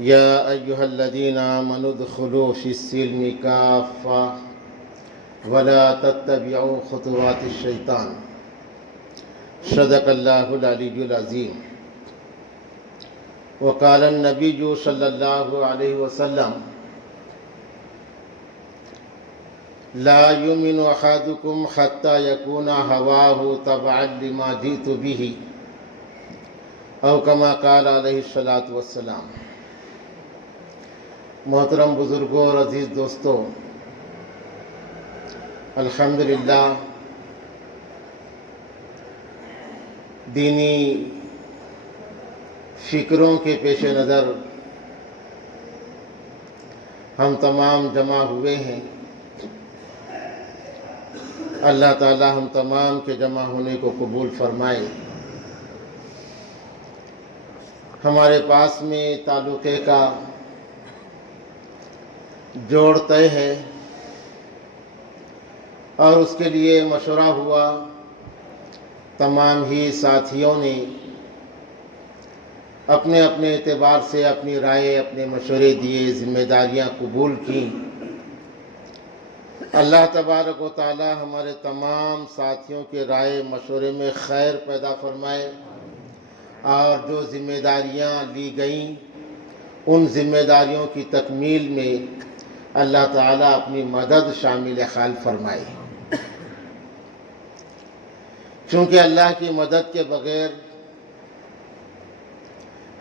يا أيها الذين آمنوا ادخلوا في السلم كافة ولا تتبعوا خطوات الشيطان صدق الله العلي العظيم. وقال النبي صلى الله عليه وسلم لا يؤمن أحدكم حتى يكون هواه تبعا لما جئت به او كما قال علیہ الصلوۃ والسلام. محترم بزرگوں اور عزیز دوستوں، الحمدللہ دینی فکروں کے پیش نظر ہم تمام جمع ہوئے ہیں. اللہ تعالی ہم تمام کے جمع ہونے کو قبول فرمائے. ہمارے پاس میں تعلقے کا جوڑ طے ہے اور اس کے لیے مشورہ ہوا. تمام ہی ساتھیوں نے اپنے اپنے اعتبار سے اپنی رائے، اپنے مشورے دیے، ذمہ داریاں قبول کی. اللہ تبارک و تعالی ہمارے تمام ساتھیوں کے رائے مشورے میں خیر پیدا فرمائے اور جو ذمہ داریاں لی گئیں ان ذمہ داریوں کی تکمیل میں اللہ تعالیٰ اپنی مدد شامل حال فرمائے. چونکہ اللہ کی مدد کے بغیر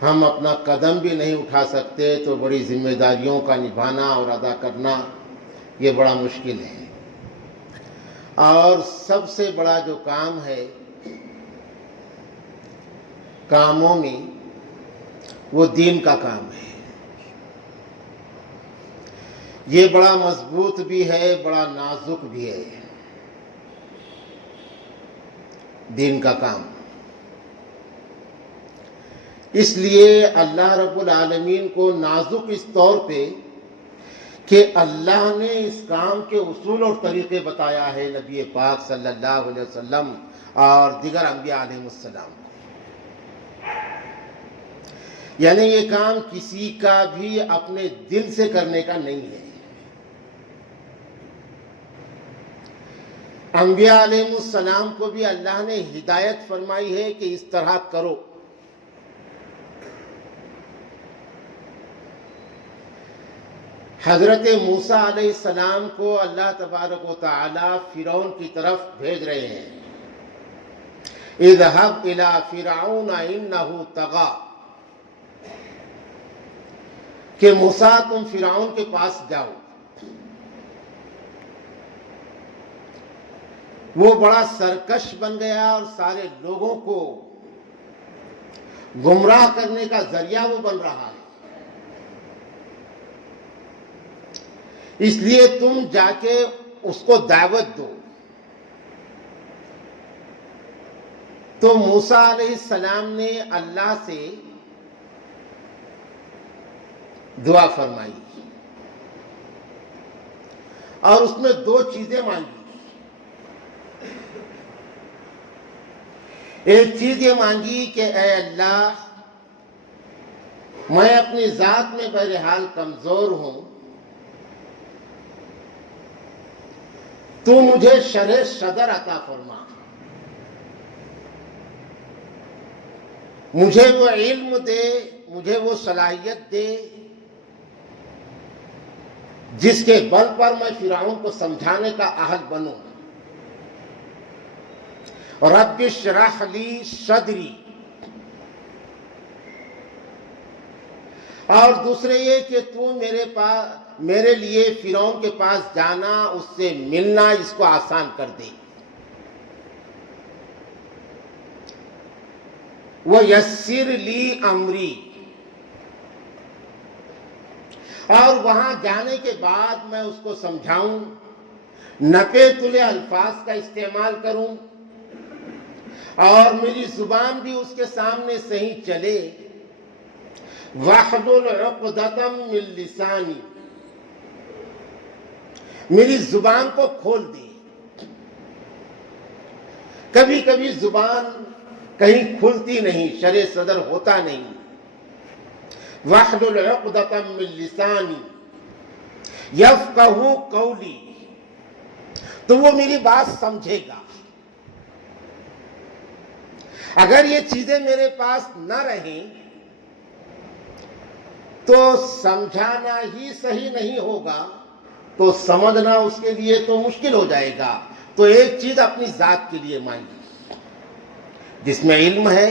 ہم اپنا قدم بھی نہیں اٹھا سکتے تو بڑی ذمہ داریوں کا نبھانا اور ادا کرنا یہ بڑا مشکل ہے. اور سب سے بڑا جو کام ہے کاموں میں وہ دین کا کام ہے. یہ بڑا مضبوط بھی ہے، بڑا نازک بھی ہے. دین کا کام اس لیے اللہ رب العالمین کو نازک اس طور پہ کہ اللہ نے اس کام کے اصول اور طریقے بتایا ہے نبی پاک صلی اللہ علیہ وسلم اور دیگر انبیاء علیہ السلام. یعنی یہ کام کسی کا بھی اپنے دل سے کرنے کا نہیں ہے. انبیاء علیہ السلام کو بھی اللہ نے ہدایت فرمائی ہے کہ اس طرح کرو. حضرت موسیٰ علیہ السلام کو اللہ تبارک و تعالی فرعون کی طرف بھیج رہے ہیں. اذهب الى فرعون انه طغى، کہ موسیٰ تم فرعون کے پاس جاؤ، وہ بڑا سرکش بن گیا اور سارے لوگوں کو گمراہ کرنے کا ذریعہ وہ بن رہا ہے. اس لیے تم جا کے اس کو دعوت دو. تو موسیٰ علیہ السلام نے اللہ سے دعا فرمائی اور اس میں دو چیزیں مانگی. ایک چیز یہ مانگی کہ اے اللہ، میں اپنی ذات میں بہرحال کمزور ہوں، تو مجھے شرح صدر عطا فرما، مجھے وہ علم دے، مجھے وہ صلاحیت دے جس کے بل پر میں فرعون کو سمجھانے کا اہل بنوں. رب اشرح لی صدری. اور دوسرے یہ کہ تو میرے لیے فرعون کے پاس جانا، اس سے ملنا، اس کو آسان کر دے. وَيَسِّرْ لِي أَمْرِي. اور وہاں جانے کے بعد میں اس کو سمجھاؤں، نپے تلے الفاظ کا استعمال کروں اور میری زبان بھی اس کے سامنے صحیح چلے. وَاحْلُلْ عُقْدَةً مِّن لِّسَانِي. میری زبان کو کھول دے. کبھی کبھی زبان کہیں کھلتی نہیں، شرح صدر ہوتا نہیں. وَاحْلُلْ عُقْدَةً مِّن لِّسَانِي یفقہوا قولی، تو وہ میری بات سمجھے گا۔ اگر یہ چیزیں میرے پاس نہ رہیں تو سمجھانا ہی صحیح نہیں ہوگا، تو سمجھنا اس کے لیے تو مشکل ہو جائے گا۔ تو ایک چیز اپنی ذات کے لیے مانگی جس میں علم ہے،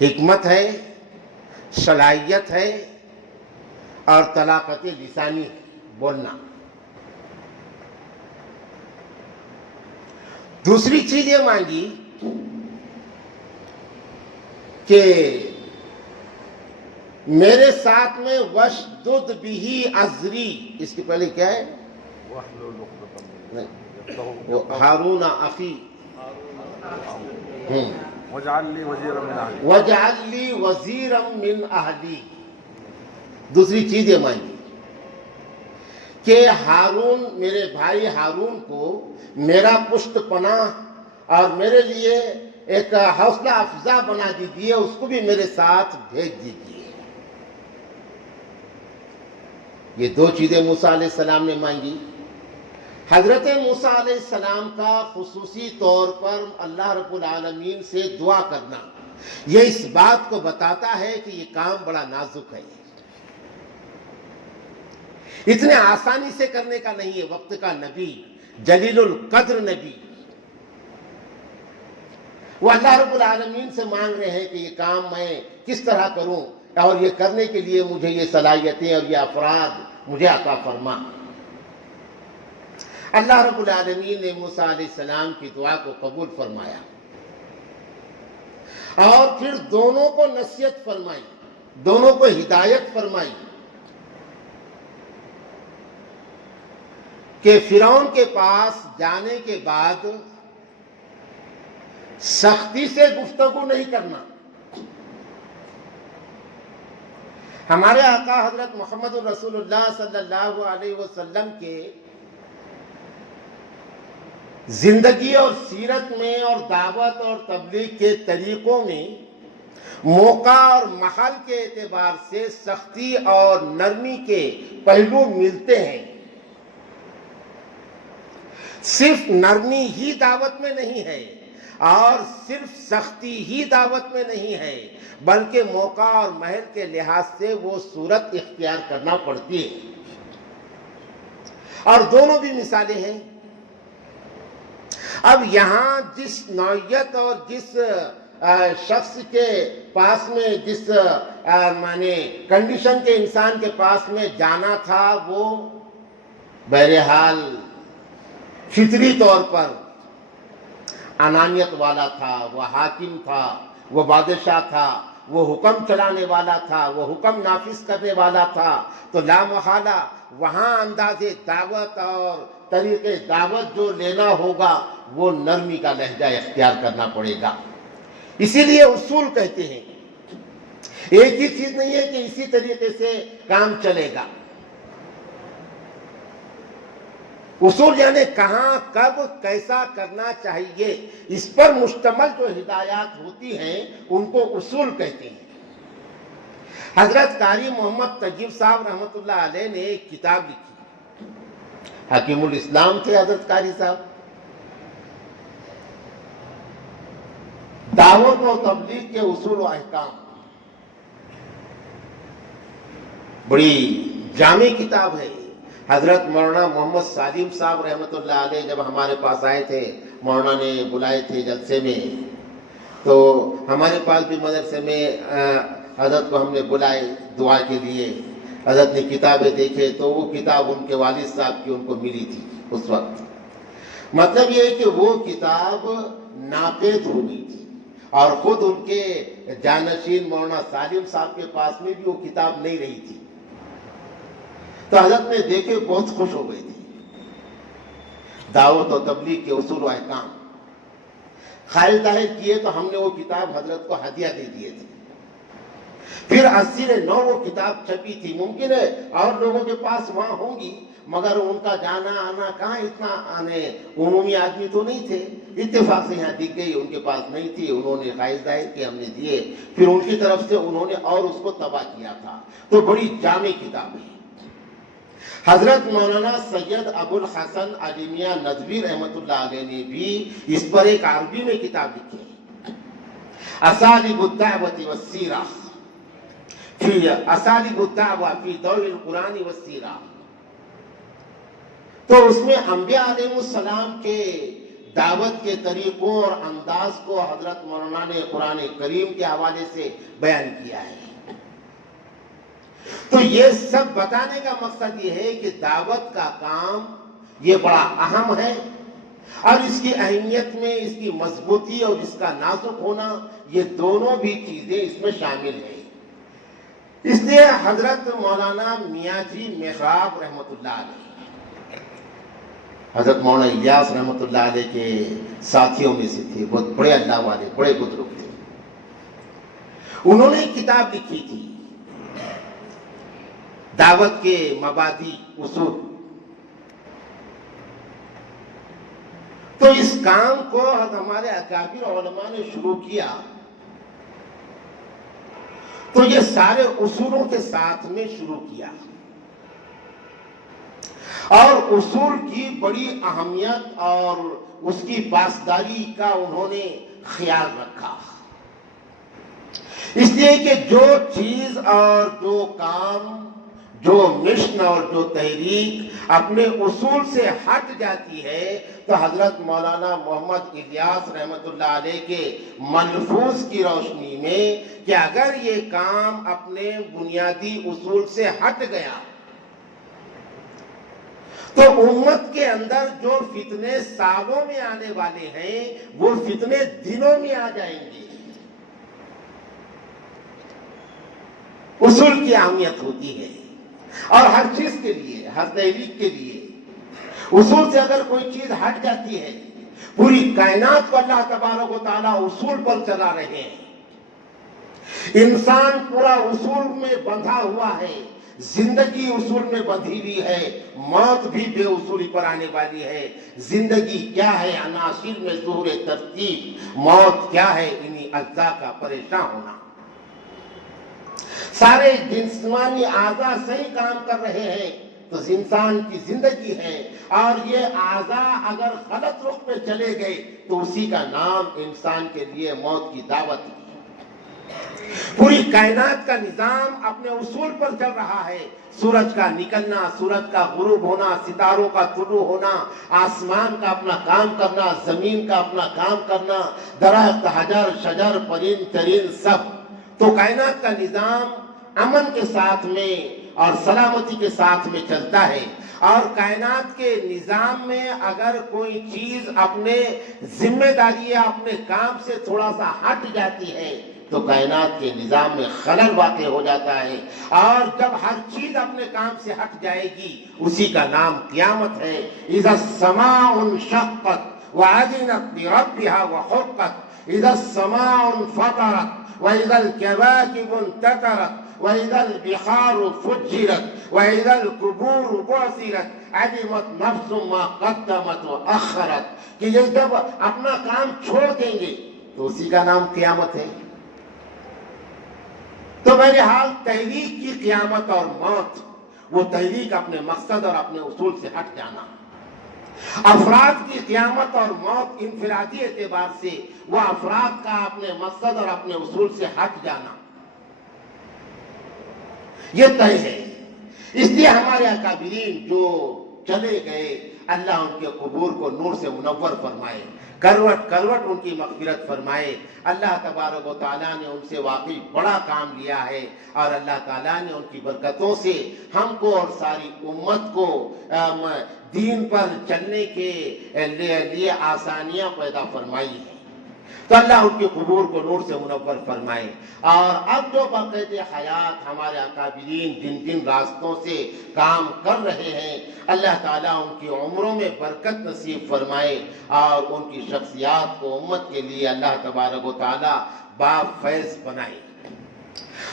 حکمت ہے، صلاحیت ہے اور طلاقت لسانی ہے، بولنا۔ دوسری چیز یہ مانگی کہ میرے ساتھ میں وشدد بہ ازری، اس کے پہلے کیا ہے؟ ہارون اخی، وجعل لی وزیرا من اہلی۔ دوسری چیز یہ مانگی کہ ہارون، میرے بھائی ہارون کو میرا پشت پناہ اور میرے لیے ایک حوصلہ افزا بنا دیجیے، اس کو بھی میرے ساتھ بھیج دیجیے۔ یہ دو چیزیں موسیٰ علیہ السلام نے مانگی۔ حضرت موسیٰ علیہ السلام کا خصوصی طور پر اللہ رب العالمین سے دعا کرنا یہ اس بات کو بتاتا ہے کہ یہ کام بڑا نازک ہے، اتنے آسانی سے کرنے کا نہیں ہے۔ وقت کا نبی، جلیل القدر نبی، وہ اللہ رب العالمین سے مانگ رہے ہیں کہ یہ کام میں کس طرح کروں اور یہ کرنے کے لیے مجھے یہ صلاحیتیں اور یہ افراد مجھے عطا فرما۔ اللہ رب العالمین نے موسیٰ علیہ السلام کی دعا کو قبول فرمایا اور پھر دونوں کو نصیحت فرمائی، دونوں کو ہدایت فرمائی کہ فرعون کے پاس جانے کے بعد سختی سے گفتگو نہیں کرنا۔ ہمارے آقا حضرت محمد رسول اللہ صلی اللہ علیہ وسلم کے زندگی اور سیرت میں اور دعوت اور تبلیغ کے طریقوں میں موقع اور محل کے اعتبار سے سختی اور نرمی کے پہلو ملتے ہیں۔ صرف نرمی ہی دعوت میں نہیں ہے اور صرف سختی ہی دعوت میں نہیں ہے، بلکہ موقع اور محل کے لحاظ سے وہ صورت اختیار کرنا پڑتی ہے، اور دونوں بھی مثالیں ہیں۔ اب یہاں جس نوعیت اور جس شخص کے پاس میں جس کنڈیشن کے انسان کے پاس میں جانا تھا، وہ بہرحال فطری طور پر انانیت والا تھا، وہ حاکم تھا، وہ بادشاہ تھا، وہ حکم چلانے والا تھا، وہ حکم نافذ کرنے والا تھا۔ تو لا محالہ وہاں انداز دعوت اور طریقے دعوت جو لینا ہوگا وہ نرمی کا لہجہ اختیار کرنا پڑے گا۔ اسی لیے اصول کہتے ہیں، ایک ہی چیز نہیں ہے کہ اسی طریقے سے کام چلے گا۔ اصول یعنی کہاں، کب، کیسا کرنا چاہیے، اس پر مشتمل جو ہدایات ہوتی ہیں ان کو اصول کہتے ہیں۔ حضرت قاری محمد طیب صاحب رحمۃ اللہ علیہ نے ایک کتاب لکھی، حکیم الاسلام تھے حضرت قاری صاحب۔ دعوت و تبلیغ کے اصول و احکام، بڑی جامع کتاب ہے۔ حضرت مولانا محمد سالم صاحب رحمۃ اللہ علیہ جب ہمارے پاس آئے تھے، مولانا نے بلائے تھے جلسے میں، تو ہمارے پاس بھی مدرسے میں حضرت کو ہم نے بلائے دعا کے لیے۔ حضرت نے کتابیں دیکھے تو وہ کتاب ان کے والد صاحب کی ان کو ملی تھی اس وقت۔ مطلب یہ ہے کہ وہ کتاب ناپید ہو گئی تھی، اور خود ان کے جانشین مولانا سالم صاحب کے پاس میں بھی وہ کتاب نہیں رہی تھی۔ تو حضرت نے دیکھے بہت خوش ہو گئی تھی۔ دعوت و تبلیغ کے اصول و احکام خواہش ظاہر کیے تو ہم نے وہ کتاب حضرت کو ہدیہ دے دیے تھے۔ پھر 80 نو وہ کتاب چھپی تھی، ممکن ہے اور لوگوں کے پاس وہاں ہوں گی، مگر ان کا جانا آنا کہاں اتنا عمومی آدمی تو نہیں تھے، اتفاق سے یہاں دکھ گئی، ان کے پاس نہیں تھی، انہوں نے خواہش ظاہر کی، ہم نے دیے، پھر ان کی طرف سے انہوں نے اور اس کو تباہ کیا تھا۔ تو بڑی جامع کتاب ہے۔ حضرت مولانا سید ابو الحسن علی میاں ندوی رحمۃ اللہ علیہ نے بھی اس پر ایک عربی میں کتاب لکھی ہے، اسالب الدعوۃ والسیرہ فی اسالب الدعوۃ فی ضوء القرآن والسیرہ۔ تو اس میں انبیاء علیہ السلام کے دعوت کے طریقوں اور انداز کو حضرت مولانا نے قرآن کریم کے حوالے سے بیان کیا ہے۔ تو یہ سب بتانے کا مقصد یہ ہے کہ دعوت کا کام یہ بڑا اہم ہے، اور اس کی اہمیت میں اس کی مضبوطی اور اس کا نازک ہونا، یہ دونوں بھی چیزیں اس میں شامل ہیں۔ اس لیے حضرت مولانا میاں جی محراب رحمۃ اللہ علیہ، حضرت مولانا الیاس رحمۃ اللہ علیہ کے ساتھیوں میں سے تھے، بہت بڑے اللہ والے، بڑے بزرگ تھے۔ انہوں نے کتاب لکھی تھی دعوت کے مبادی اصول۔ تو اس کام کو ہمارے اکابر علماء نے شروع کیا، تو یہ سارے اصولوں کے ساتھ میں شروع کیا، اور اصول کی بڑی اہمیت اور اس کی پاسداری کا انہوں نے خیال رکھا، اس لیے کہ جو چیز اور جو کام، جو مشن اور جو تحریک اپنے اصول سے ہٹ جاتی ہے، تو حضرت مولانا محمد الیاس رحمۃ اللہ علیہ کے ملفوظ کی روشنی میں کہ اگر یہ کام اپنے بنیادی اصول سے ہٹ گیا تو امت کے اندر جو فتنے سالوں میں آنے والے ہیں وہ فتنے دنوں میں آ جائیں گے۔ اصول کی اہمیت ہوتی ہے، اور ہر چیز کے لیے، ہر تحریک کے لیے اصول سے اگر کوئی چیز ہٹ جاتی ہے، پوری کائنات کو اللہ تبارک و تعالیٰ اصول پر چلا رہے ہیں، انسان پورا اصول میں بندھا ہوا ہے، زندگی اصول میں بندھی ہوئی ہے، موت بھی بے اصولی پر آنے والی ہے۔ زندگی کیا ہے؟ عناصر میں ظہور ترتیب، موت کیا ہے؟ انہی اجزاء کا پریشان ہونا۔ سارے جسمانی اعضاء صحیح کام کر رہے ہیں تو انسان کی زندگی ہے، اور یہ اعضاء اگر غلط رخ پہ چلے گئے تو اسی کا نام انسان کے لیے موت کی دعوت ہے۔ پوری کائنات کا نظام اپنے اصول پر چل رہا ہے، سورج کا نکلنا، سورج کا غروب ہونا، ستاروں کا طلوع ہونا، آسمان کا اپنا کام کرنا، زمین کا اپنا کام کرنا، درخت، حجر، شجر، پرند چرند سب۔ تو کائنات کا نظام امن کے ساتھ میں اور سلامتی کے ساتھ میں چلتا ہے، اور کائنات کے نظام میں اگر کوئی چیز اپنے ذمہ داری یا اپنے کام سے تھوڑا سا ہٹ جاتی ہے تو کائنات کے نظام میں خلل واقع ہو جاتا ہے، اور جب ہر چیز اپنے کام سے ہٹ جائے گی اسی کا نام قیامت ہے۔ اذا السماء انشقت وأذنت لربها وحقت، اذا السماء انفطرت وإذا الكواكب انتثرت وإذا البحار فجرت وإذا القبور بعثرت علمت نفس ما قدمت وأخرت، کہ یہ جب اپنا کام چھوڑ دیں گے تو اسی کا نام قیامت ہے۔ تو بہرحال تحریک کی قیامت اور موت، وہ تحریک اپنے مقصد اور اپنے اصول سے ہٹ جانا، افراد کی قیامت اور موت انفرادی اعتبار سے وہ افراد کا اپنے مقصد اور اپنے اصول سے ہٹ جانا، یہ طے ہے۔ اس لیے ہمارے اکابرین جو چلے گئے، اللہ ان کے قبور کو نور سے منور فرمائے، کروٹ کروٹ ان کی مغفرت فرمائے۔ اللہ تبارک و تعالیٰ نے ان سے واقعی بڑا کام لیا ہے، اور اللہ تعالیٰ نے ان کی برکتوں سے ہم کو اور ساری امت کو دین پر چلنے کے لیے آسانیاں پیدا فرمائی ہیں۔ تو اللہ ان کے قبور کو نور سے منور فرمائے، اور اب جو بقیت حیات ہمارے اکابرین جن جن راستوں سے کام کر رہے ہیں، اللہ تعالیٰ ان کی عمروں میں برکت نصیب فرمائے، اور ان کی شخصیات کو امت کے لیے اللہ تبارک و تعالیٰ باب فیض بنائے۔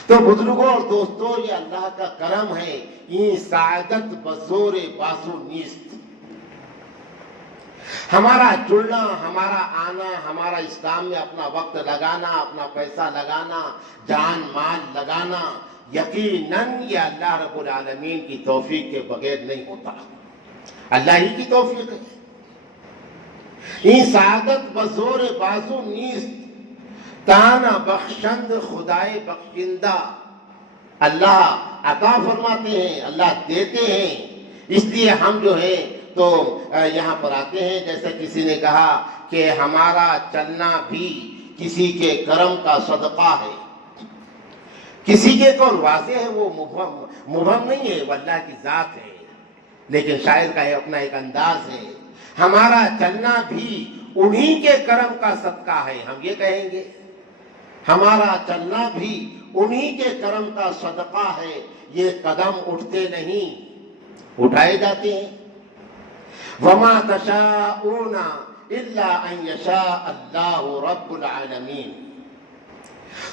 تو بزرگوں اور دوستوں، یہ اللہ کا کرم ہے، یہ سعادت بزور بازو نیست۔ ہمارا جڑنا، ہمارا آنا، ہمارا اس کام میں اپنا وقت لگانا، اپنا پیسہ لگانا، جان مال لگانا، یقیناً یہ اللہ رب العالمین کی توفیق کے بغیر نہیں ہوتا، اللہ ہی کی توفیق ہے۔ این سعادت بزور بازو نیست، تانا بخشند خدائے بخشندہ۔ اللہ عطا فرماتے ہیں، اللہ دیتے ہیں، اس لیے ہم جو ہے تو یہاں پر آتے ہیں۔ جیسے کسی نے کہا کہ ہمارا چلنا بھی کسی کے کرم کا صدقہ ہے۔ کسی کے کون واضح ہے، وہ مبہم نہیں ہے، وہ اللہ کی ذات ہے، لیکن شاعر کا اپنا ایک انداز ہے۔ ہمارا چلنا بھی انہی کے کرم کا صدقہ ہے، ہم یہ کہیں گے ہمارا چلنا بھی انہی کے کرم کا صدقہ ہے، یہ قدم اٹھتے نہیں، اٹھائے جاتے ہیں۔ وَمَا تَشَاءُونَ إِلَّا أَن يَشَاءَ اللَّهُ رَبُّ الْعَالَمِينَ۔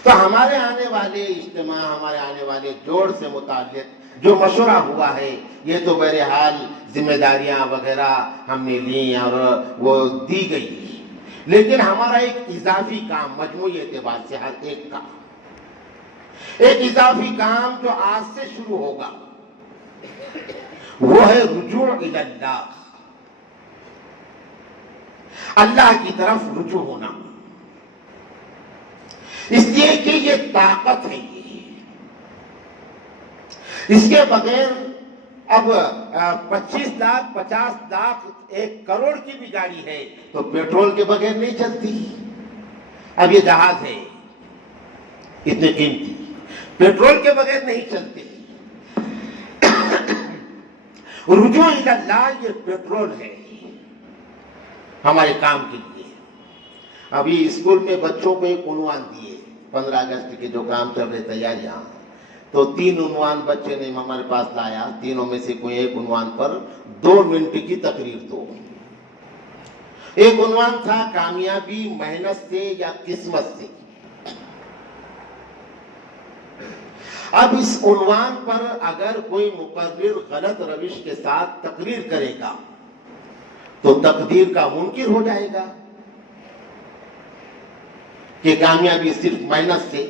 تو ہمارے آنے والے اجتماع، ہمارے آنے والے جوڑ سے متعلق جو مشورہ ہوا ہے، یہ تو بہرحال ذمہ داریاں وغیرہ ہم نے لی اور وہ دی گئی، لیکن ہمارا ایک اضافی کام مجموعی اعتبار سے ہر ایک کا ایک اضافی کام جو آج سے شروع ہوگا، وہ ہے رجوع الی اللہ، اللہ کی طرف رجوع ہونا، اس لیے کہ یہ طاقت ہے، اس کے بغیر اب 25 لاکھ 50 لاکھ 1 کروڑ کی بھی گاڑی ہے تو پیٹرول کے بغیر نہیں چلتی۔ اب یہ جہاز ہے اتنے قیمتی، پیٹرول کے بغیر نہیں چلتے۔ رجوع الی اللہ یہ پیٹرول ہے ہمارے کام کے لیے۔ ابھی اسکول میں بچوں کو ایک عنوان دیے، 15 اگست کے جو کام چل رہے تیاریاں، تو 3 عنوان بچے نے ہمارے پاس لایا، تینوں میں سے کوئی ایک عنوان پر 2 منٹ کی تقریر دو۔ ایک عنوان تھا کامیابی محنت سے یا قسمت سے۔ اب اس عنوان پر اگر کوئی مقرر غلط روش کے ساتھ تقریر کرے گا تو تقدیر کا منکر ہو جائے گا کہ کامیابی صرف محنت سے،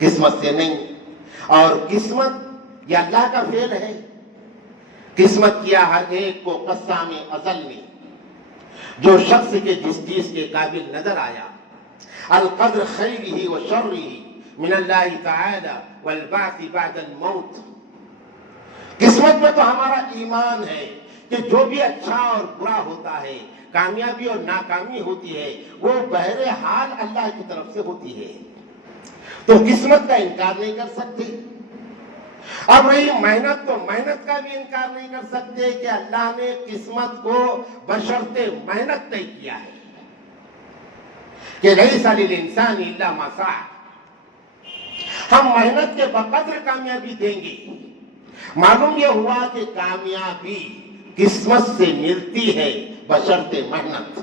قسمت سے نہیں۔ اور قسمت یہ اللہ کا فعل ہے، قسمت کیا ہر ایک کو قسام ازل میں، جو شخص کے جس چیز کے قابل نظر آیا۔ القدر خیرہ و شرہ من اللہ تعالی والبعث بعد الموت۔ قسمت میں تو ہمارا ایمان ہے کہ جو بھی اچھا اور برا ہوتا ہے، کامیابی اور ناکامی ہوتی ہے، وہ بہرحال اللہ کی طرف سے ہوتی ہے، تو قسمت کا انکار نہیں کر سکتے۔ اب رہی محنت، تو محنت کا بھی انکار نہیں کر سکتے کہ اللہ نے قسمت کو بشرط محنت طے کیا ہے کہ لیس للانسان الا ما سعى۔ ہم محنت کے بقدر کامیابی دیں گے۔ معلوم یہ ہوا کہ کامیابی قسمت سے ملتی ہے بشرط محنت۔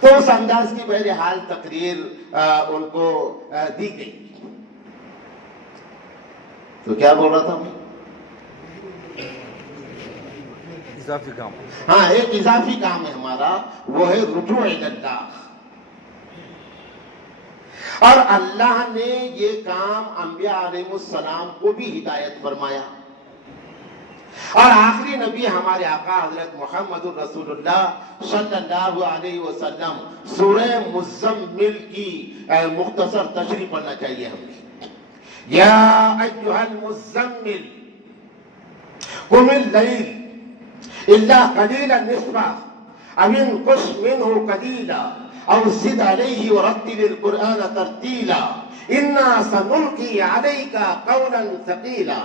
تو اس انداز کی بہرحال تقریر ان کو دی گئی۔ تو کیا بول رہا تھا میں؟ اضافی کام، ہاں، ایک اضافی کام ہے ہمارا، وہ ہے رجوع الی اللہ۔ اور اللہ نے یہ کام انبیاء علیہ السلام کو بھی ہدایت فرمایا، اور آخری نبی ہمارے آقا حضرت محمد الرسول اللہ صلی اللہ علیہ وسلم سورہ مزمل کی مختصر تشریح پڑھنا چاہیے ہمیں۔ یا ایھا المزمل قم اللیل الا قلیلا نصفہ او انقص منہ قلیلا او زد علیہ ورتل القرآن ترتیلا انا سنلقی علیک قولا ثقیلا۔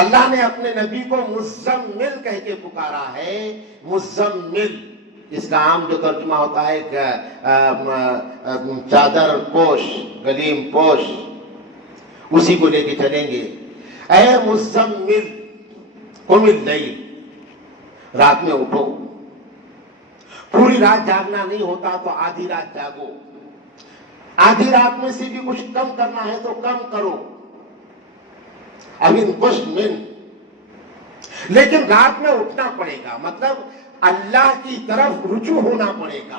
اللہ نے اپنے نبی کو مزمل کہہ کے پکارا ہے۔ مزمل اس کا عام جو ترجمہ ہوتا ہے چادر پوش، گلیم پوش، اسی کو لے کے چلیں گے۔ اے مزمل قم اللیل، رات میں اٹھو، پوری رات جاگنا نہیں ہوتا تو آدھی رات جاگو، آدھی رات میں سے بھی کچھ کم کرنا ہے تو کم کرو، اب ان کچھ من، لیکن رات میں اٹھنا پڑے گا، مطلب اللہ کی طرف رجوع ہونا پڑے گا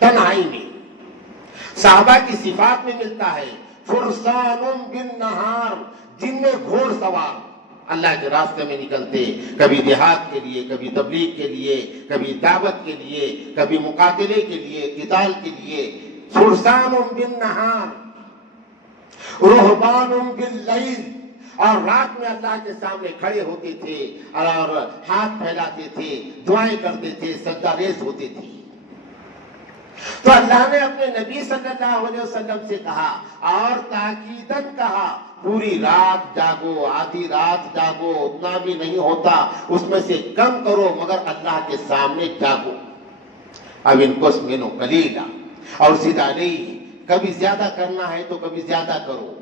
تنہائی میں۔ صحابہ کی صفات میں ملتا ہے فرسان بالنہار، دن میں گھوڑ سوار اللہ کے راستے میں نکلتے، کبھی جہاد کے لیے، کبھی تبلیغ کے لیے، کبھی دعوت کے لیے، کبھی مقاتلے کے لیے، قتال کے لیے۔ فرسان بالنہار رہبان باللیل، اور رات میں اللہ کے سامنے کھڑے ہوتے تھے اور ہاتھ پھیلاتے تھے، دعائیں کرتے تھے، سجدہ ریز ہوتے تھے۔ تو اللہ نے اپنے نبی صلی اللہ علیہ وسلم سے کہا اور تاکیداً کہا پوری رات جاگو، آدھی رات جاگو، اتنا بھی نہیں ہوتا، اس میں سے کم کرو مگر اللہ کے سامنے جاگو۔ اب ان کو سمینو قلیلا، اور سیدھا نہیں، کبھی زیادہ کرنا ہے تو کبھی زیادہ کرو۔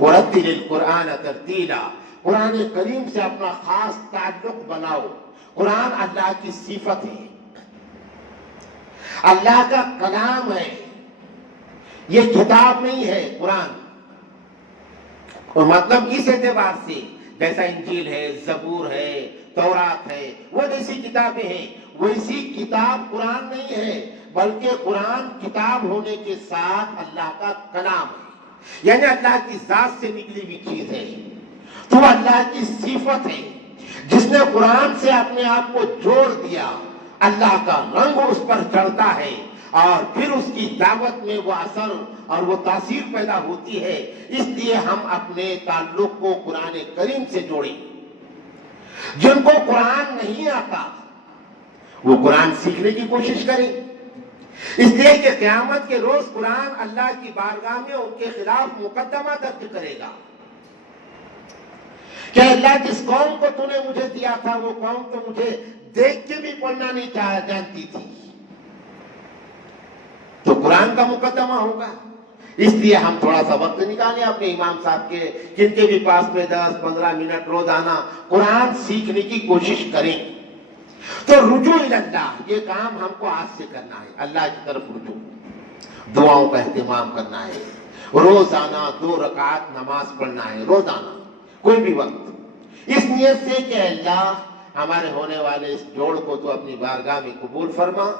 وَرَتِّلِ الْقُرْآنَ تَرْتِيلًا، قرآن کریم سے اپنا خاص تعلق بناؤ۔ قرآن اللہ کی صفت ہے، اللہ کا کلام ہے، یہ کتاب نہیں ہے قرآن۔ اور مطلب اس اعتبار سے جیسا انجیل ہے، زبور ہے، تورات ہے، وہ جیسی کتابیں ہیں، ویسی کتاب قرآن نہیں ہے، بلکہ قرآن کتاب ہونے کے ساتھ اللہ کا کلام ہے، یعنی اللہ کی ذات سے نکلی ہوئی چیز ہے، تو اللہ کی صفت ہے۔ جس نے قرآن سے اپنے آپ کو جوڑ دیا، اللہ کا رنگ اس پر چڑھتا ہے، اور پھر اس کی دعوت میں وہ اثر اور وہ تاثیر پیدا ہوتی ہے۔ اس لیے ہم اپنے تعلق کو قرآن کریم سے جوڑیں۔ جن کو قرآن نہیں آتا وہ قرآن سیکھنے کی کوشش کریں، اس لیے کہ قیامت کے روز قرآن اللہ کی بارگاہ میں ان کے خلاف مقدمہ درج کرے گا کہ اللہ جس قوم کو تو نے مجھے دیا تھا وہ قوم تو مجھے دیکھ کے بھی پڑھنا نہیں جانتی تھی، تو قرآن کا مقدمہ ہوگا۔ اس لیے ہم تھوڑا سا وقت نکالیں اپنے امام صاحب کے، جن کے بھی پاس میں 10-15 منٹ روزانہ قرآن سیکھنے کی کوشش کریں۔ تو رجوع اللہ، یہ کام ہم کو آج سے کرنا ہے، اللہ کی طرف رجوع، دعاؤں کا اہتمام کرنا ہے، روزانہ 2 رکعت نماز پڑھنا ہے، روزانہ کوئی بھی وقت، اس نیت سے کہ اللہ ہمارے ہونے والے اس جوڑ کو تو اپنی بارگاہ میں قبول فرما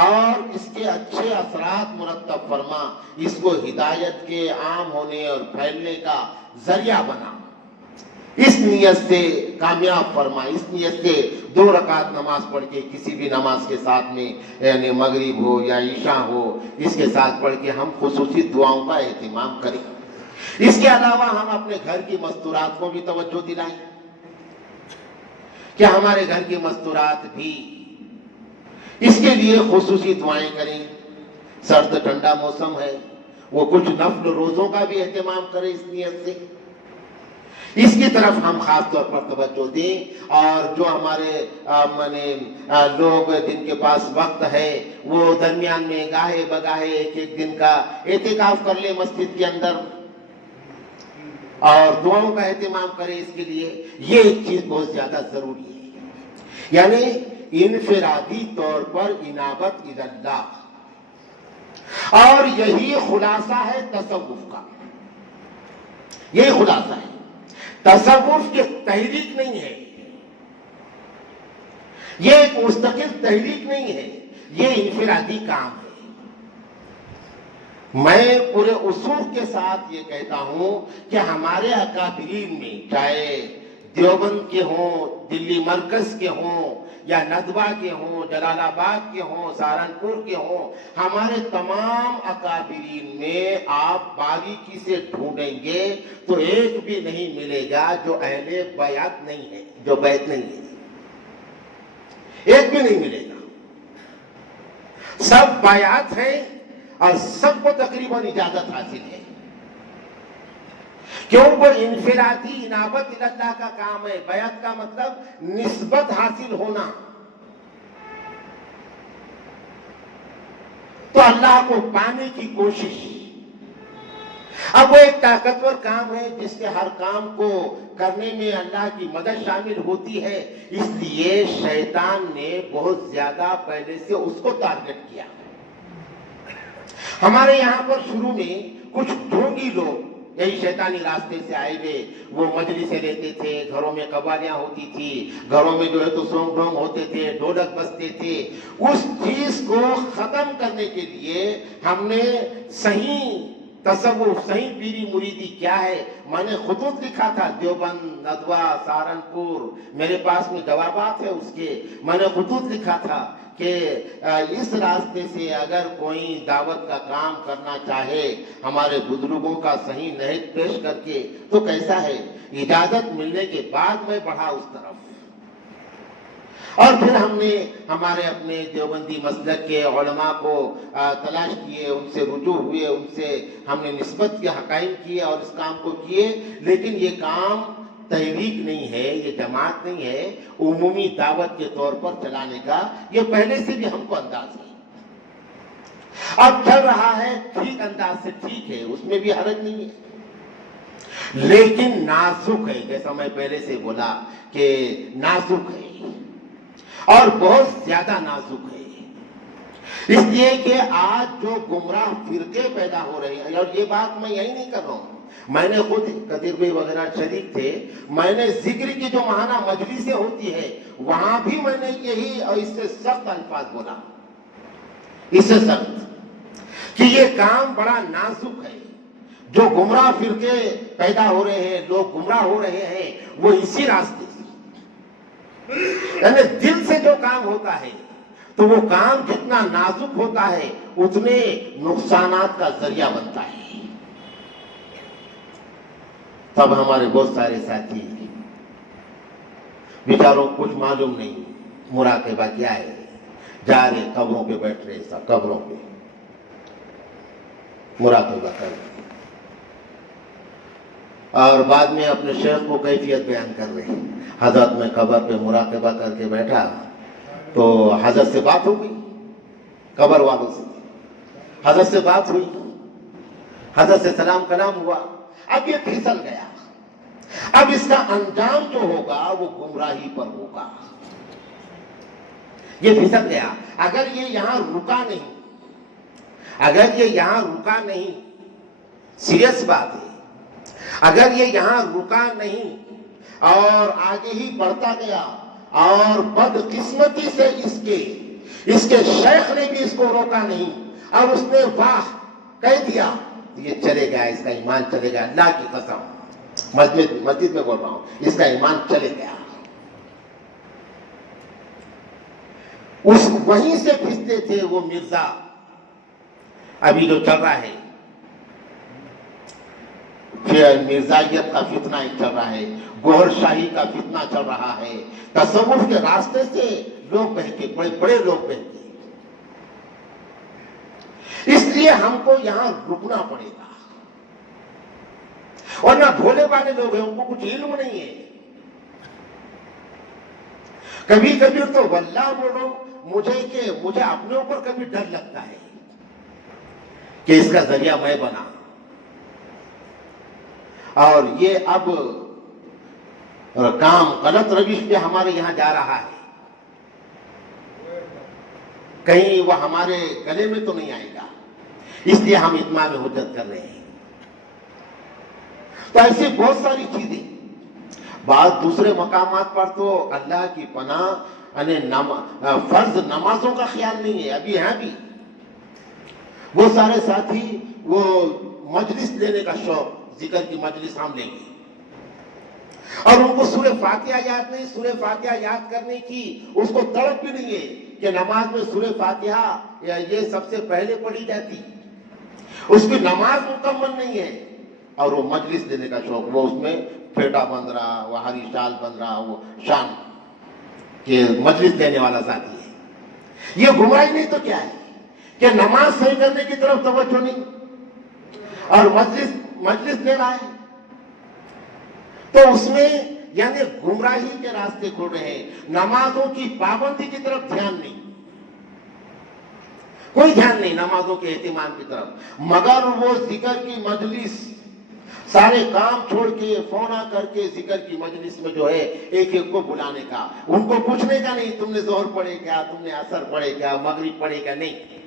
اور اس کے اچھے اثرات مرتب فرما، اس کو ہدایت کے عام ہونے اور پھیلنے کا ذریعہ بنا، اس نیت سے کامیاب فرما۔ اس نیت سے 2 رکعت نماز پڑھ کے کسی بھی نماز کے ساتھ میں، یعنی مغرب ہو یا عشاء ہو، اس کے ساتھ پڑھ کے ہم خصوصی دعاؤں کا اہتمام کریں۔ اس کے علاوہ ہم اپنے گھر کی مستورات کو بھی توجہ دلائیں کہ ہمارے گھر کی مستورات بھی اس کے لیے خصوصی دعائیں کریں۔ سرد ٹھنڈا موسم ہے، وہ کچھ نفل روزوں کا بھی اہتمام کریں اس نیت سے، اس کی طرف ہم خاص طور پر توجہ دیں۔ اور جو ہمارے لوگ جن کے پاس وقت ہے وہ درمیان میں گاہے بگاہے ایک دن کا اعتکاف کر لے مسجد کے اندر اور دعاؤں کا اہتمام کریں اس کے لیے، یہ ایک چیز بہت زیادہ ضروری ہے، یعنی انفرادی طور پر انابت اللہ، اور یہی خلاصہ ہے تصوف کا، یہی خلاصہ ہے۔ تصوف کی تحریک نہیں ہے، یہ ایک مستقل تحریک نہیں ہے، یہ انفرادی کام ہے۔ میں پورے اصول کے ساتھ یہ کہتا ہوں کہ ہمارے اکابرین میں، چاہے دیوبند کے ہوں، دلی مرکز کے ہوں، یا ندوہ کے ہوں، جلال آباد کے ہوں، سہارنپور کے ہوں، ہمارے تمام اکابرین میں آپ باریکی سے ڈھونڈیں گے تو ایک بھی نہیں ملے گا جو اہل بیعت نہیں ہے، جو بیعت نہیں ہے، ایک بھی نہیں ملے گا۔ سب بیعت ہیں اور سب کو تقریباً اجازت حاصل ہے، کیوں؟ وہ انفرادی انابت اللہ کا کام ہے۔ بیعت کا مطلب نسبت حاصل ہونا، تو اللہ کو پانے کی کوشش۔ اب وہ ایک طاقتور کام ہے جس کے ہر کام کو کرنے میں اللہ کی مدد شامل ہوتی ہے، اس لیے شیطان نے بہت زیادہ پہلے سے اس کو ٹارگٹ کیا۔ ہمارے یہاں پر شروع میں کچھ ڈھونگی لوگ یہی شیطانی راستے سے آئے ہوئے وہ مجلسیں لیتے تھے، گھروں میں قوالیاں ہوتی تھی، گھروں میں جو ہے تو سونگ ڈھونگ ہوتے تھے، ڈھولک بجتے تھے. اس چیز کو ختم کرنے کے لیے ہم نے صحیح تصوف، صحیح پیری مریدی کیا ہے، میں نے خطوط لکھا تھا، دیوبند، ندوہ، سہارنپور، میرے پاس میں جوابات ہے اس کے. میں نے خطوط لکھا تھا کہ اس راستے سے اگر کوئی دعوت کا کام کرنا چاہے ہمارے بزرگوں کا صحیح نہج پیش کر کے تو کیسا ہے. اجازت ملنے کے بعد میں بڑھا اس طرف، اور پھر ہم نے ہمارے اپنے دیوبندی مسلک کے علماء کو تلاش کیے، ان سے رجوع ہوئے، ان سے ہم نے نسبت کے حقائق کیے اور اس کام کو کیے. لیکن یہ کام تحریک نہیں ہے، یہ جماعت نہیں ہے، عمومی دعوت کے طور پر چلانے کا یہ پہلے سے بھی ہم کو انداز ہے. اب چل رہا ہے ٹھیک انداز سے، ٹھیک ہے، اس میں بھی حرج نہیں ہے، لیکن نازک ہے. جیسا میں پہلے سے بولا کہ نازک ہے اور بہت زیادہ نازک ہے. اس لیے کہ آج جو گمراہ فرقے پیدا ہو رہے ہیں، اور یہ بات میں یہی نہیں کر رہا ہوں، میں نے خود قدیر بھائی وغیرہ شریک تھے، میں نے ذکر کی جو ماہانہ مجلسیں ہوتی ہے وہاں بھی میں نے یہی اور اس سے سخت الفاظ بولا، اس سے سخت، کہ یہ کام بڑا نازک ہے. جو گمراہ فرقے پیدا ہو رہے ہیں، لوگ گمراہ ہو رہے ہیں، وہ اسی راستے سے، یعنی دل سے جو کام ہوتا ہے تو وہ کام جتنا نازک ہوتا ہے اتنے نقصانات کا ذریعہ بنتا ہے. تب ہمارے بہت سارے ساتھی بیچاروں کچھ معلوم نہیں، مراقبہ کیا ہے، جا رہے قبروں پہ بیٹھ رہے، سب قبروں پہ مراقبہ کر رہے، اور بعد میں اپنے شیخ کو کیفیت بیان کر رہے. حضرت میں قبر پہ مراقبہ کر کے بیٹھا تو حضرت سے بات ہو گئی، قبر والوں سے حضرت سے بات ہوئی، حضرت سے سلام کلام ہوا. اب یہ پھسل گیا، اب اس کا انجام جو ہوگا وہ گمراہی پر ہوگا. یہ پھسل گیا. اگر یہ یہاں رکا نہیں، اگر یہ یہاں رکا نہیں، سیریس بات ہے، اگر یہ یہاں رکا نہیں اور آگے ہی بڑھتا گیا، اور بدقسمتی سے اس کے شیخ نے بھی اس کو روکا نہیں اور اس نے واہ کہہ دیا، یہ چلے گا، اس کا ایمان چلے گا، اللہ کی قسم، مسجد میں بول رہا ہوں، اس کا ایمان چلے گیا. اس وہیں سے پھستے تھے وہ مرزا. ابھی جو چل رہا ہے پھر مرزائیت کا فتنہ ایک چل رہا ہے، گوھر شاہی کا فتنہ چل رہا ہے، تصوف کے راستے سے لوگ بہکے، بڑے بڑے لوگ بہکے. اس لیے ہم کو یہاں رکنا پڑے گا، ورنہ بھولے والے لوگ ہیں، ان کو کچھ علم نہیں ہے. کبھی کبھی تو واللہ بولو مجھے اپنے اوپر کبھی ڈر لگتا ہے کہ اس کا ذریعہ میں بنا، اور یہ اب کام غلط روش پہ ہمارے یہاں جا رہا ہے، کہیں وہ ہمارے گلے میں تو نہیں آئے گا. اس لیے ہم اتمام حجت کر رہے ہیں. تو ایسی بہت ساری چیزیں، بعض دوسرے مقامات پر تو اللہ کی پناہ یعنی فرض نمازوں کا خیال نہیں ہے. ابھی ہیں بھی وہ سارے ساتھی وہ مجلس لینے کا شوق، ذکر کی مجلس ہم لیں گے، اور ان کو سورہ فاتحہ یاد نہیں، سورہ فاتحہ یاد کرنے کی اس کو تڑپ بھی نہیں ہے کہ نماز میں سورہ فاتحہ یہ سب سے پہلے پڑھی جاتی، اس کی نماز مکمل نہیں ہے، اور وہ مجلس لینے کا شوق، وہ اس میں پھیٹا بند رہا، وہ ہری شال بند رہا، وہ شان کہ مجلس لینے والا ساتھی ہے. یہ گمراہی نہیں تو کیا ہے کہ نماز صحیح کرنے کی طرف توجہ نہیں اور مجلس لے رہا ہے، تو اس میں یعنی گمراہی کے راستے کھل رہے ہیں. نمازوں کی پابندی کی طرف دھیان نہیں، کوئی دھیان نہیں نمازوں کے اہتمام کی طرف، مگر وہ ذکر کی مجلس، سارے کام چھوڑ کے فونا کر کے ذکر کی مجلس میں جو ہے ایک ایک کو بلانے کا، ان کو پوچھنے کا نہیں تم نے ظہر پڑھے کیا، تم نے عصر پڑھے کیا، مغرب پڑھے کیا، نہیں.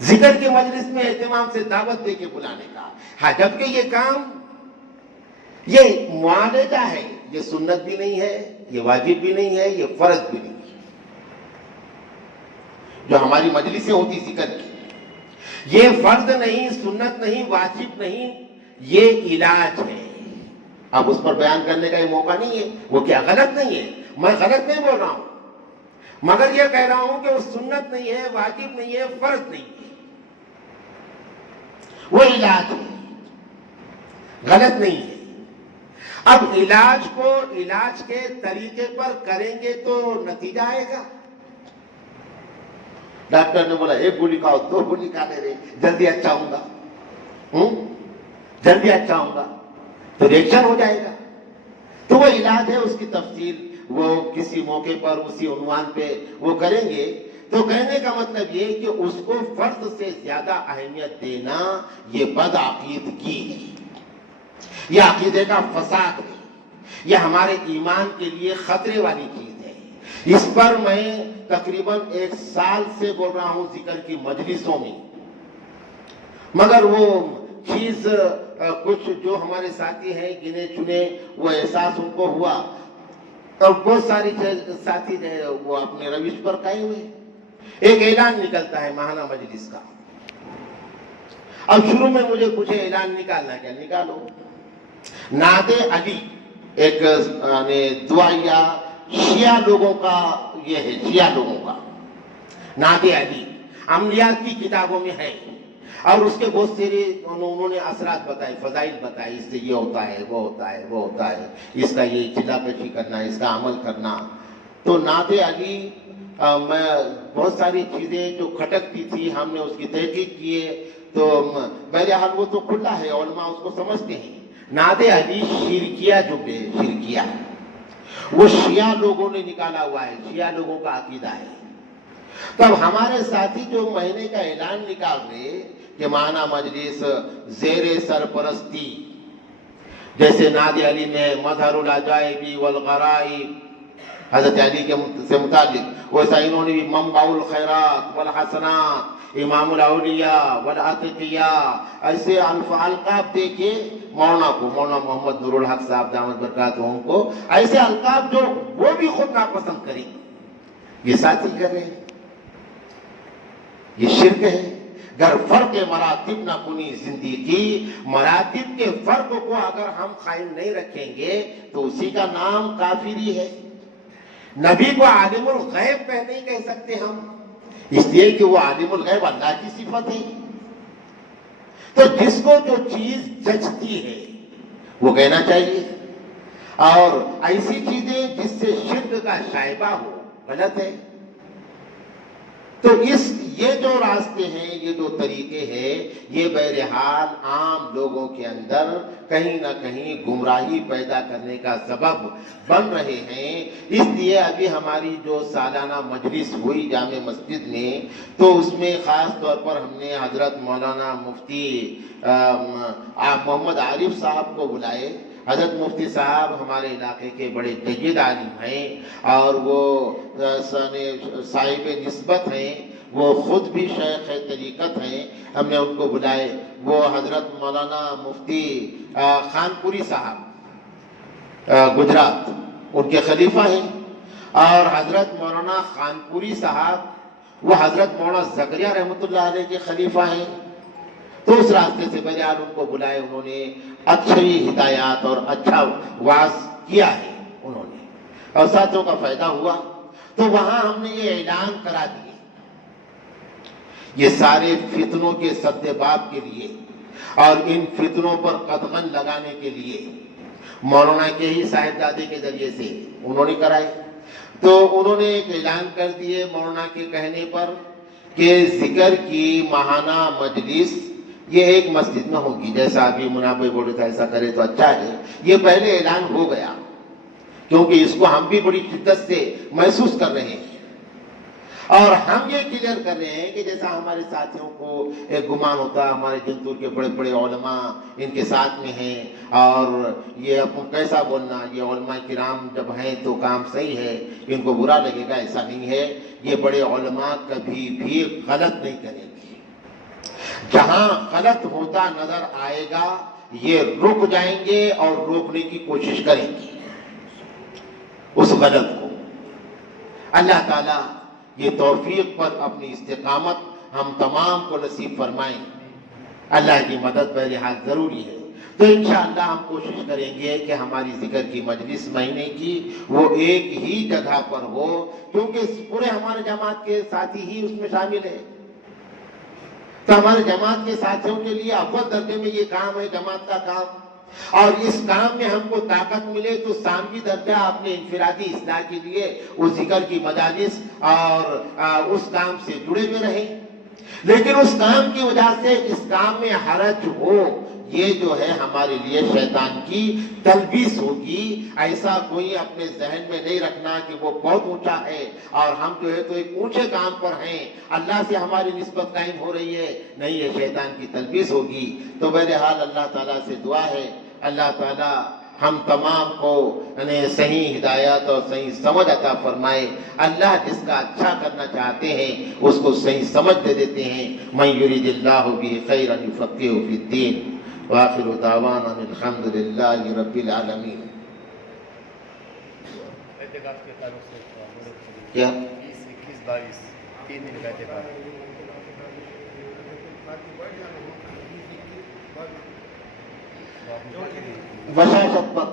ذکر کے مجلس میں اہتمام سے دعوت دے کے بلانے کا. ہاں جبکہ یہ کام یہ معالجہ ہے، یہ سنت بھی نہیں ہے، یہ واجب بھی نہیں ہے، یہ فرض بھی نہیں ہے. جو ہماری مجلسیں ہوتی ذکر کی، یہ فرض نہیں، سنت نہیں، واجب نہیں، یہ علاج ہے. اب اس پر بیان کرنے کا یہ موقع نہیں ہے. وہ کیا غلط نہیں ہے، میں غلط نہیں بول رہا ہوں، مگر یہ کہہ رہا ہوں کہ وہ سنت نہیں ہے، واجب نہیں ہے، فرض نہیں ہے، وہ علاج ہے، غلط نہیں ہے. اب علاج کو علاج کے طریقے پر کریں گے تو نتیجہ آئے گا. ڈاکٹر نے بولا 1 گولی کھاؤ، 2 گولی کھا لے رہے، جلدی اچھا ہوں گا، جلدی اچھا ہوں گا، تو ریئیکشن ہو جائے گا. تو وہ علاج ہے، اس کی تفصیل وہ کسی موقع پر اسی عنوان پہ وہ کریں گے. تو کہنے کا مطلب یہ کہ اس کو فرض سے زیادہ اہمیت دینا یہ بدعقیدگی ہے، یہ عقیدے کا فساد ہے، یہ ہمارے ایمان کے لیے خطرے والی چیز ہے. اس پر میں تقریباً 1 سال سے بول رہا ہوں ذکر کی مجلسوں میں، مگر وہ چیز کچھ جو ہمارے ساتھی ہیں گنے چنے وہ احساس ان کو ہوا، اور بہت ساری ساتھی وہ اپنے روش پر قائم ہوئے. ایک اعلان نکلتا ہے ماہانہ مجلس کا. اب شروع میں مجھے پوچھے اعلان نکالنا کیا؟ نکالو. نعت علی ایک دعائیہ شیعہ لوگوں کا یہ ہے، شیعہ لوگوں کا نعت علی عملیات کی کتابوں میں ہے، اور اس کے بہت سارے انہوں نے اثرات بتائے، فضائل بتائے، اس سے یہ ہوتا ہے، وہ ہوتا ہے، وہ ہوتا ہے، اس کا یہ چلا کشی کرنا، اس کا عمل کرنا. تو نعت علی میں بہت ساری چیزیں جو کھٹکتی تھی ہم نے اس کی تحقیق کیے. تو بہرحال وہ تو کھلا ہے، علماء اس کو سمجھتے ہیں. نعت علی شرکیہ جملے، شرکیہ وہ شیعہ لوگوں نے نکالا ہوا ہے، شیعہ لوگوں کا عقیدہ ہے. تب ہمارے ساتھی جو مہینے کا اعلان نکال رہے کہ ماہانہ مجلس زیر سرپرستی، جیسے نعت علی میں مظہر العجائب والغرائب حضرت علی کے سے متعلق، ویسا انہوں نے بھی منبع الخیرات والحسنات، امام الاولیاء والعتقیاء، ایسے القاب دے کے مولانا کو، مولانا محمد نور الحق صاحب دامت برکاتہم کو ایسے القاب جو وہ بھی خود ناپسند کریں، یہ ساتھی کر رہے ہیں. یہ شرک ہے. گر فرق مراتب نہ کنی زندگی، مراتب کے فرق کو اگر ہم قائم نہیں رکھیں گے تو اسی کا نام کافری ہے. نبی کو عالم الغیب پہ نہیں کہہ سکتے ہم، اس لیے کہ وہ عالم الغیب اللہ کی صفت ہے. تو جس کو جو چیز جچتی ہے وہ کہنا چاہیے، اور ایسی چیزیں جس سے شرک کا شائبہ ہو غلط ہے. تو یہ جو راستے ہیں، یہ جو طریقے ہیں، یہ بہرحال عام لوگوں کے اندر کہیں نہ کہیں گمراہی پیدا کرنے کا سبب بن رہے ہیں. اس لیے ابھی ہماری جو سالانہ مجلس ہوئی جامع مسجد میں، تو اس میں خاص طور پر ہم نے حضرت مولانا مفتی محمد عارف صاحب کو بلائے. حضرت مفتی صاحب ہمارے علاقے کے بڑے جید عالم ہیں، اور وہ صاحب نسبت ہیں، وہ خود بھی شیخ طریقت ہیں. ہم نے ان کو بلائے. وہ حضرت مولانا مفتی خانپوری صاحب گجرات، ان کے خلیفہ ہیں، اور حضرت مولانا خانپوری صاحب وہ حضرت مولانا زکریا رحمۃ اللہ علیہ کے خلیفہ ہیں. تو اس راستے سے بہرحال ان کو بلائے. انہوں نے اچھی ہدایات اور اچھا واعظ کیا ہے انہوں نے، اور ساتھوں کا فائدہ ہوا. تو وہاں ہم نے یہ اعلان کرا دیے، یہ سارے فتنوں کے سدباب کے لیے اور ان فتنوں پر قدغن لگانے کے لیے مولانا کے ہی صاحبزادے کے ذریعے سے انہوں نے کرائے. تو انہوں نے ایک اعلان کر دیے مولانا کے کہنے پر کہ ذکر کی ماہانہ مجلس یہ ایک مسجد میں ہوگی. جیسا ابھی منابع بولے تھا ایسا کرے تو اچھا ہے. یہ پہلے اعلان ہو گیا، کیونکہ اس کو ہم بھی بڑی شدت سے محسوس کر رہے ہیں، اور ہم یہ کلیئر کر رہے ہیں کہ جیسا ہمارے ساتھیوں کو ایک گمان ہوتا ہے ہمارے جنتور کے بڑے بڑے علماء ان کے ساتھ میں ہیں، اور یہ اب کیسا بولنا، یہ علماء کرام جب ہیں تو کام صحیح ہے، ان کو برا لگے گا، ایسا نہیں ہے. یہ بڑے علماء کبھی بھی غلط نہیں کریں گے. جہاں غلط ہوتا نظر آئے گا یہ رک جائیں گے اور روکنے کی کوشش کریں گے اس غلط کو۔ اللہ تعالیٰ یہ توفیق پر اپنی استقامت ہم تمام کو نصیب فرمائیں۔ اللہ کی مدد بہرحال ضروری ہے، تو انشاءاللہ ہم کوشش کریں گے کہ ہماری ذکر کی مجلس مہینے کی وہ ایک ہی جگہ پر ہو، کیونکہ پورے ہمارے جماعت کے ساتھی ہی اس میں شامل ہیں۔ تو ہمارے جماعت کے ساتھیوں کے لیے اول درجے میں یہ کام ہے، جماعت کا کام، اور اس کام میں ہم کو طاقت ملے تو ثانوی درجہ اپنے انفرادی اصلاح کے لیے اس ذکر کی مجالس اور اس کام سے جڑے ہوئے رہیں۔ لیکن اس کام کی وجہ سے اس کام میں حرج ہو، یہ جو ہے ہمارے لیے شیطان کی تلبیس ہوگی۔ ایسا کوئی اپنے ذہن میں نہیں رکھنا کہ وہ بہت اونچا ہے اور ہم جو ہے تو ایک اونچے کام پر ہیں، اللہ سے ہماری نسبت قائم ہو رہی ہے، نہیں، یہ شیطان کی تلبیس ہوگی۔ تو بہرحال اللہ تعالیٰ سے دعا ہے اللہ تعالیٰ ہم تمام کو صحیح ہدایت اور صحیح سمجھ عطا فرمائے۔ اللہ جس کا اچھا کرنا چاہتے ہیں اس کو صحیح سمجھ دے دیتے ہیں۔ من یرید اللہ بہ خیرا یفقہہ فی الدین۔ وآخر دعوانا الحمد للہ رب العالمین۔ اعتکاف کے تعلق سے کیا 20، 21، 22 3 دن کا اعتکاف۔ بشاشت پر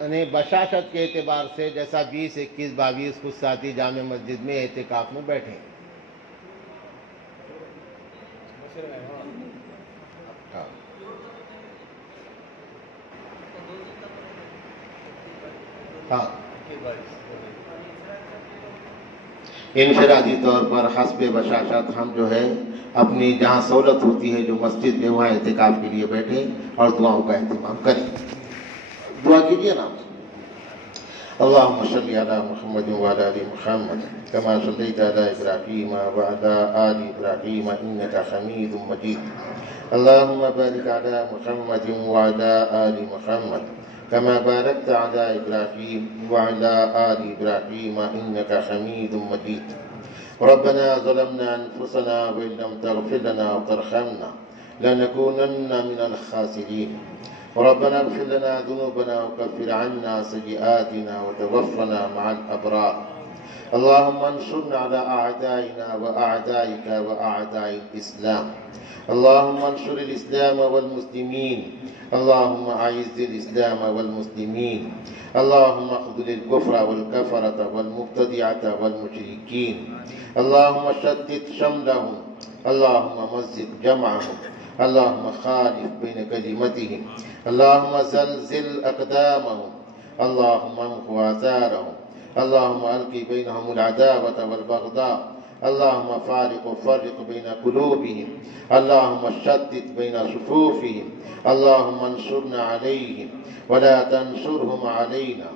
یعنی بشاشت کے اعتبار سے جیسا 20، 21، 22 کچھ ساتھی جامع مسجد میں اعتکاف میں بیٹھے، ہاں انفرادی طور پر حسب بشاشت ہم جو ہے اپنی جہاں سہولت ہوتی ہے جو مسجد میں وہاں اعتکاف کے لیے بیٹھے اور دعاؤں کا اہتمام کریں۔ دعا کیجیے نا۔ اللہم صلی علی محمد وعلی آل محمد کما صلیت علی ابراہیم وعلی آل ابراہیم انک حمید مجید۔ اللہم بارک علی محمد وعلی آل محمد كما باركت على إبراهيم وعلى آل إبراهيم إنك حميد مجيد۔ ربنا ظلمنا أنفسنا وإن لم تغفر لنا وترحمنا لنكونن من الخاسرين۔ ربنا اغفر لنا ذنوبنا وكفر عنا سيئاتنا وتوفنا مع الأبرار۔ اللهم انصرنا على أعدائنا وأعدائك وأعداء الإسلام۔ اللهم انصر الإسلام والمسلمين، اللهم أعز الإسلام والمسلمين، اللهم اخذل الكفر والكفرة والمبتدعة والمشركين، اللهم شتت شملهم، اللهم مزق جمعهم، اللهم خالف بين كلمتهم، اللهم زلزل أقدامهم، اللهم امحو آثارهم، اللهم ألق بينهم العداوة والبغضاء، اللهم فرق بين قلوبهم، اللهم شتت بين صفوفهم، اللهم انصرنا عليهم ولا تنصرهم علينا،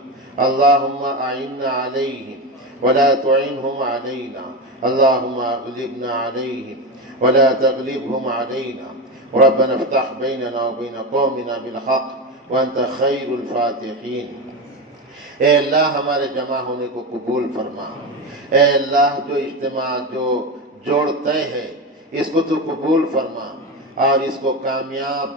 اللهم أعنا عليهم ولا تعنهم علينا، اللهم أغلبنا عليهم ولا تغلبهم علينا، ربنا افتح بيننا وبين قومنا بالحق وأنت خير الفاتحين۔ اے اللہ ہمارے جمع ہونے کو قبول فرما، اے اللہ جو اجتماع جو جوڑتے ہے اس کو تو قبول فرما اور اس کو کامیاب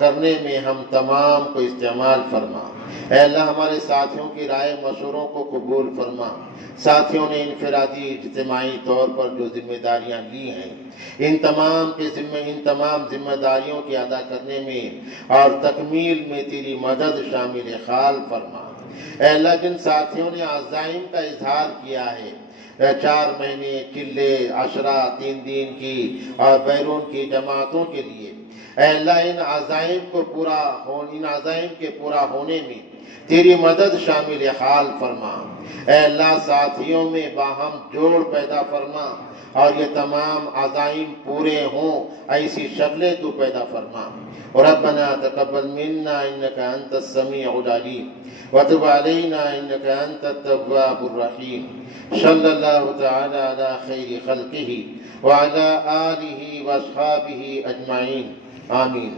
کرنے میں ہم تمام کو استعمال فرما۔ اے اللہ ہمارے ساتھیوں کی رائے مشوروں کو قبول فرما۔ ساتھیوں نے انفرادی اجتماعی طور پر جو ذمہ داریاں لی ہیں ان تمام ذمہ داریوں کی ادا کرنے میں اور تکمیل میں تیری مدد شامل حال فرما۔ اے اللہ جن ساتھیوں نے عزائم کا اظہار کیا ہے 4 مہینے چلے عشرہ 3 دن کی اور بیرون کی جماعتوں کے لیے، اے اللہ ان عزائم کے پورا ہونے میں تیری مدد شامل حال فرما۔ اے اللہ ساتھیوں میں باہم جوڑ پیدا فرما اور یہ تمام عزائم پورے ہوں ایسی شکلیں تو پیدا فرما۔ ربنا تقبل منا انك انت السميع العليم وتب علينا انك انت التواب الرحيم۔ صلی اللہ تعالی علی خیر خلقہ وعلی آلہ واصحابہ اجمعین، آمین۔